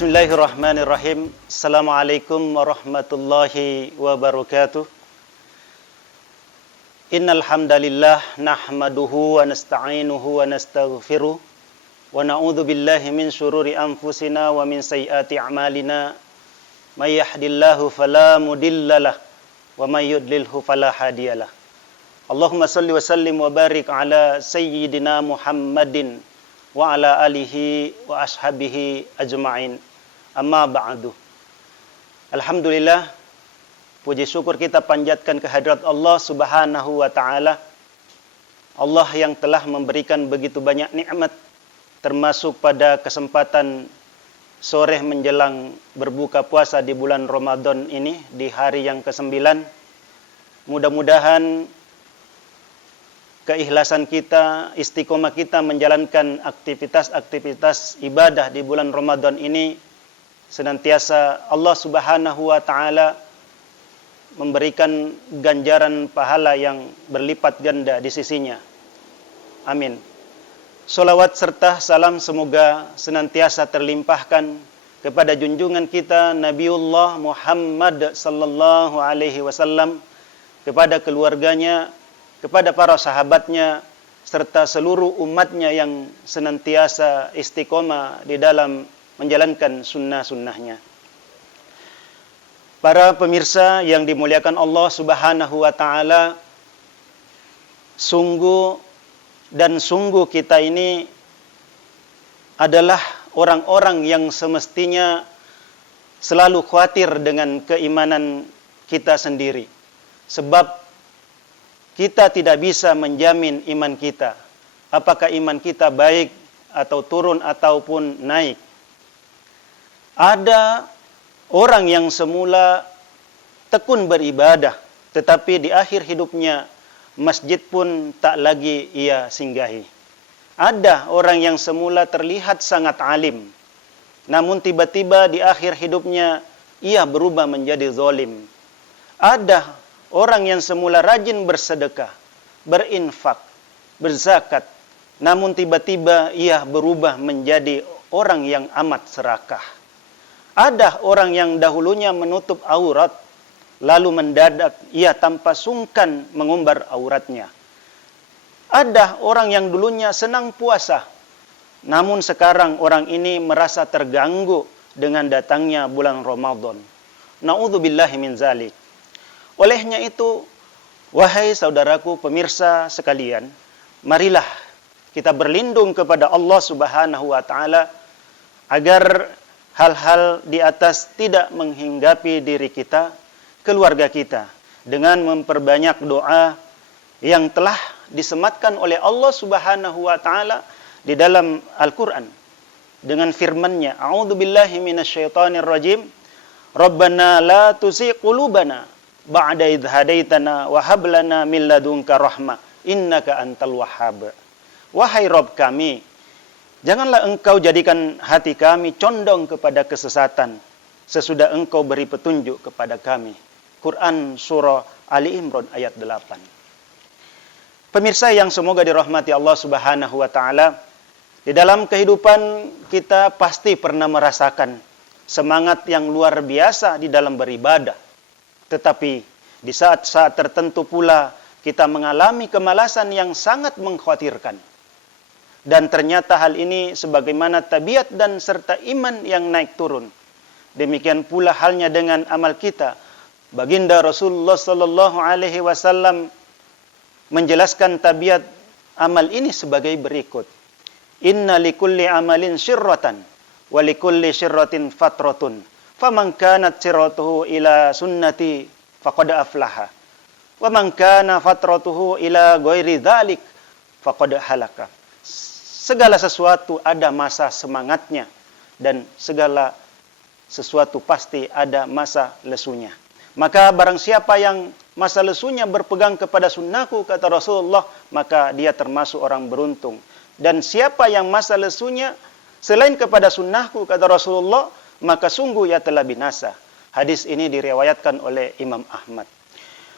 Bismillahirrahmanirrahim. Assalamualaikum warahmatullahi wabarakatuh. Innal hamdalillah nahmaduhu wa nasta'inuhu wa nastaghfiruh wa na'udzu billahi min syururi anfusina wa min sayyiati a'malina. May yahdihillahu fala mudhillalah wa may yudlilhu fala hadiyalah. Allahumma shalli wa sallim wa barik ala sayyidina Muhammadin wa ala alihi wa ashabihi ajma'in. Amma ba'du. Alhamdulillah, puji syukur kita panjatkan kehadirat Allah Subhanahu wa taala. Allah yang telah memberikan begitu banyak nikmat, termasuk pada kesempatan sore menjelang berbuka puasa di bulan Ramadan ini, di hari yang ke-9. Mudah-mudahan keikhlasan kita, istiqomah kita menjalankan aktivitas-aktivitas ibadah di bulan Ramadan ini senantiasa Allah Subhanahu wa taala memberikan ganjaran pahala yang berlipat ganda di sisinya. Amin. Salawat serta salam semoga senantiasa terlimpahkan kepada junjungan kita Nabiullah Muhammad sallallahu alaihi wasallam, kepada keluarganya, kepada para sahabatnya, serta seluruh umatnya yang senantiasa istiqomah di dalam menjalankan sunnah-sunnahnya. Para pemirsa yang dimuliakan Allah Subhanahu wa taala, sungguh kita ini adalah orang-orang yang semestinya selalu khawatir dengan keimanan kita sendiri. Sebab kita tidak bisa menjamin iman kita, apakah iman kita baik atau turun ataupun naik. Ada orang yang semula tekun beribadah, tetapi di akhir hidupnya masjid pun tak lagi ia singgahi. Ada orang yang semula terlihat sangat alim, namun tiba-tiba di akhir hidupnya ia berubah menjadi zalim. Ada orang yang semula rajin bersedekah, berinfak, berzakat, namun tiba-tiba ia berubah menjadi orang yang amat serakah. Ada orang yang dahulunya menutup aurat, lalu mendadak ia tanpa sungkan mengumbar auratnya. Ada orang yang dulunya senang puasa, namun sekarang orang ini merasa terganggu dengan datangnya bulan Ramadan. Na'udzubillahi min zalik. Olehnya itu, wahai saudaraku pemirsa sekalian, marilah kita berlindung kepada Allah Subhanahu wa taala agar hal-hal di atas tidak menghinggapi diri kita, keluarga kita, dengan memperbanyak doa yang telah disematkan oleh Allah Subhanahu wa taala di dalam Al-Qur'an dengan firman-Nya, A'udzubillahi minasyaitonirrajim, Rabbana la tuzigh qulubana ba'da idh hadaitana wa hab lana min ladunka rahmah innaka antal wahhab. Wahai Rabb kami, janganlah engkau jadikan hati kami condong kepada kesesatan sesudah engkau beri petunjuk kepada kami. Quran surah Ali Imran ayat 8. Pemirsa yang semoga dirahmati Allah Subhanahu wa taala, di dalam kehidupan kita pasti pernah merasakan semangat yang luar biasa di dalam beribadah. Tetapi di saat-saat tertentu pula kita mengalami kemalasan yang sangat mengkhawatirkan. Dan ternyata hal ini sebagaimana tabiat dan serta iman yang naik turun. Demikian pula halnya dengan amal kita. Baginda Rasulullah sallallahu alaihi wasallam menjelaskan tabiat amal ini sebagai berikut. Inna likulli amalin syirratan wa likulli syirratin fatratun. Faman kanat siratuhu ila sunnati faqad aflaha. Wa man kana fatratuhu ila ghairi dzalik faqad halaka. Segala sesuatu ada masa semangatnya dan segala sesuatu pasti ada masa lesunya. Maka barang siapa yang masa lesunya berpegang kepada sunnahku, kata Rasulullah, maka dia termasuk orang beruntung. Dan siapa yang masa lesunya selain kepada sunnahku, kata Rasulullah, maka sungguh ia telah binasa. Hadis ini diriwayatkan oleh Imam Ahmad.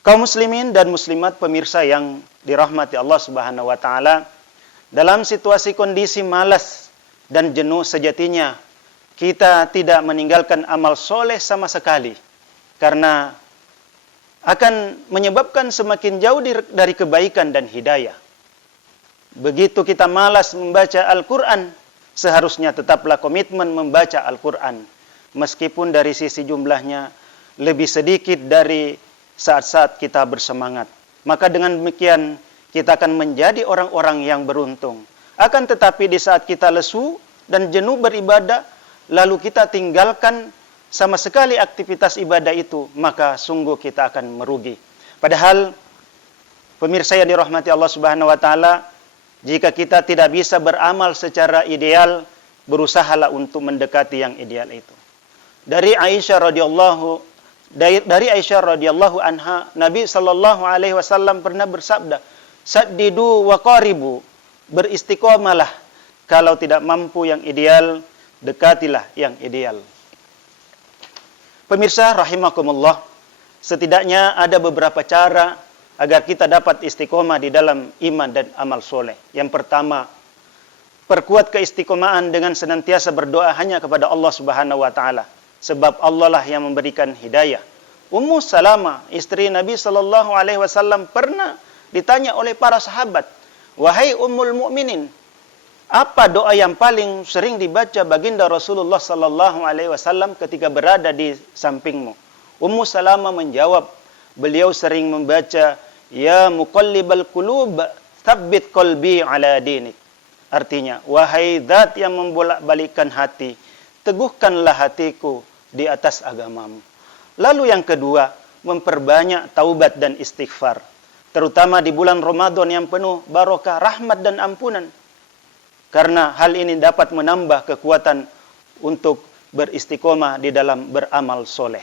Kaum muslimin dan muslimat pemirsa yang dirahmati Allah Subhanahu wa taala, dalam situasi kondisi malas dan jenuh sejatinya, kita tidak meninggalkan amal soleh sama sekali, karena akan menyebabkan semakin jauh dari kebaikan dan hidayah. Begitu kita malas membaca Al-Quran, seharusnya tetaplah komitmen membaca Al-Quran, meskipun dari sisi jumlahnya lebih sedikit dari saat-saat kita bersemangat. Maka dengan demikian kita akan menjadi orang-orang yang beruntung. Akan tetapi di saat kita lesu dan jenuh beribadah, lalu kita tinggalkan sama sekali aktivitas ibadah itu, maka sungguh kita akan merugi. Padahal pemirsa yang dirahmati Allah Subhanahu wa taala, jika kita tidak bisa beramal secara ideal, berusahalah untuk mendekati yang ideal itu. Dari Aisyah radhiyallahu anha, Nabi sallallahu alaihi wasallam pernah bersabda, "Saddidu wa qaribu." Beristiqomalah, kalau tidak mampu yang ideal, dekatilah yang ideal. Pemirsa rahimakumullah, setidaknya ada beberapa cara agar kita dapat istiqomah di dalam iman dan amal soleh. Yang pertama, perkuat keistiqomahan dengan senantiasa berdoa hanya kepada Allah Subhanahu wa taala, sebab Allah lah yang memberikan hidayah. Ummu Salamah, istri Nabi sallallahu alaihi wasallam, pernah ditanya oleh para sahabat, "Wahai Ummul Mukminin, apa doa yang paling sering dibaca baginda Rasulullah sallallahu alaihi wasallam ketika berada di sampingmu?" Ummu Salamah menjawab, beliau sering membaca, "Ya muqallibal qulub, tsabbit qalbi ala dinik." Artinya, wahai zat yang membolak-balikkan hati, teguhkanlah hatiku di atas agamamu. Lalu yang kedua, memperbanyak taubat dan istighfar, terutama di bulan Ramadan yang penuh barokah, rahmat dan ampunan. Karena hal ini dapat menambah kekuatan untuk beristiqomah di dalam beramal soleh.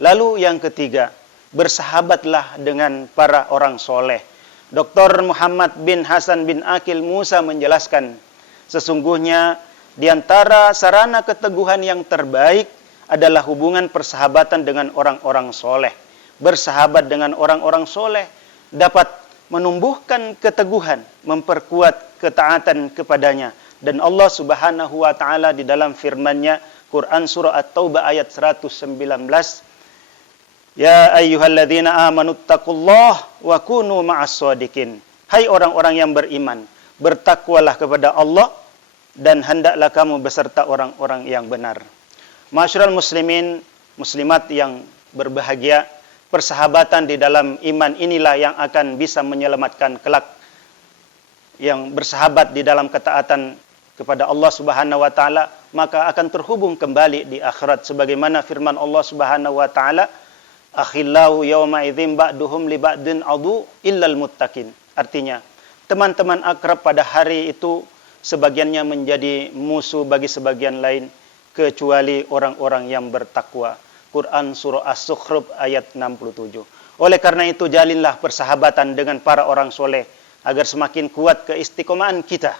Lalu yang ketiga, bersahabatlah dengan para orang soleh. Dr. Muhammad bin Hasan bin Akil Musa menjelaskan, sesungguhnya di antara sarana keteguhan yang terbaik adalah hubungan persahabatan dengan orang-orang soleh. Bersahabat dengan orang-orang soleh dapat menumbuhkan keteguhan, memperkuat ketaatan kepadanya. Dan Allah Subhanahu wa taala di dalam firman-Nya, Quran surah At-Taubah ayat 119, "Ya ayyuhalladzina amanu taqullaha wa kunu ma'as shadiqin." Hai orang-orang yang beriman, bertakwalah kepada Allah dan hendaklah kamu beserta orang-orang yang benar. Masyarul muslimin, muslimat yang berbahagia, persahabatan di dalam iman inilah yang akan bisa menyelamatkan kelak. Yang bersahabat di dalam ketaatan kepada Allah Subhanahu wa taala, maka akan terhubung kembali di akhirat, sebagaimana firman Allah Subhanahu wa taala, "Akhillahu yawma idzin ba'duhum li ba'din adu illal muttaqin." Artinya, teman-teman akrab pada hari itu sebagiannya menjadi musuh bagi sebagian lain, kecuali orang-orang yang bertakwa. Quran surah As-Zukhruf ayat 67. Oleh karena itu, jalinlah persahabatan dengan para orang soleh agar semakin kuat keistiqomahan kita.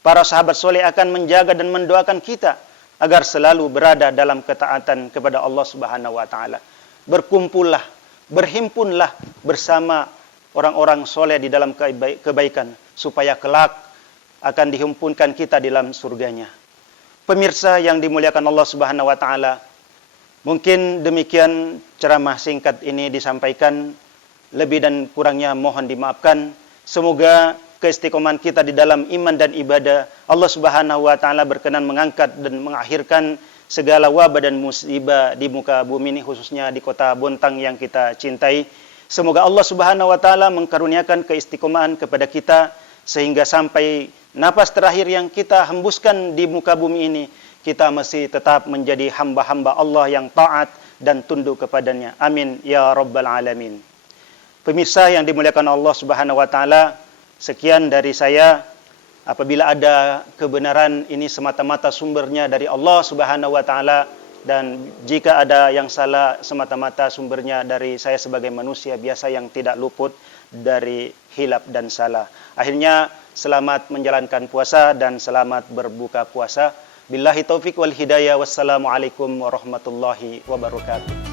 Para sahabat soleh akan menjaga dan mendoakan kita agar selalu berada dalam ketaatan kepada Allah Subhanahu wa taala. Berkumpullah, berhimpunlah bersama orang-orang soleh di dalam kebaikan, supaya kelak akan dihimpunkan kita di dalam surganya. Pemirsa yang dimuliakan Allah Subhanahu wa taala, mungkin demikian ceramah singkat ini disampaikan. Lebih dan kurangnya mohon dimaafkan. Semoga keistiqomahan kita di dalam iman dan ibadah, Allah Subhanahu wa taala berkenan mengangkat dan mengakhirkan segala wabah dan musibah di muka bumi ini, khususnya di kota Bontang yang kita cintai. Semoga Allah Subhanahu wa taala mengkaruniakan keistiqomahan kepada kita, sehingga sampai napas terakhir yang kita hembuskan di muka bumi ini, kita masih tetap menjadi hamba-hamba Allah yang taat dan tunduk kepadanya. Amin ya rabbal alamin. Pemirsa yang dimuliakan Allah Subhanahu wa taala, sekian dari saya. Apabila ada kebenaran, ini semata-mata sumbernya dari Allah Subhanahu wa taala, dan jika ada yang salah, semata-mata sumbernya dari saya sebagai manusia biasa yang tidak luput dari hilaf dan salah. Akhirnya, selamat menjalankan puasa dan selamat berbuka puasa. Billahi taufik wal hidayah. Wassalamualaikum warahmatullahi wabarakatuh.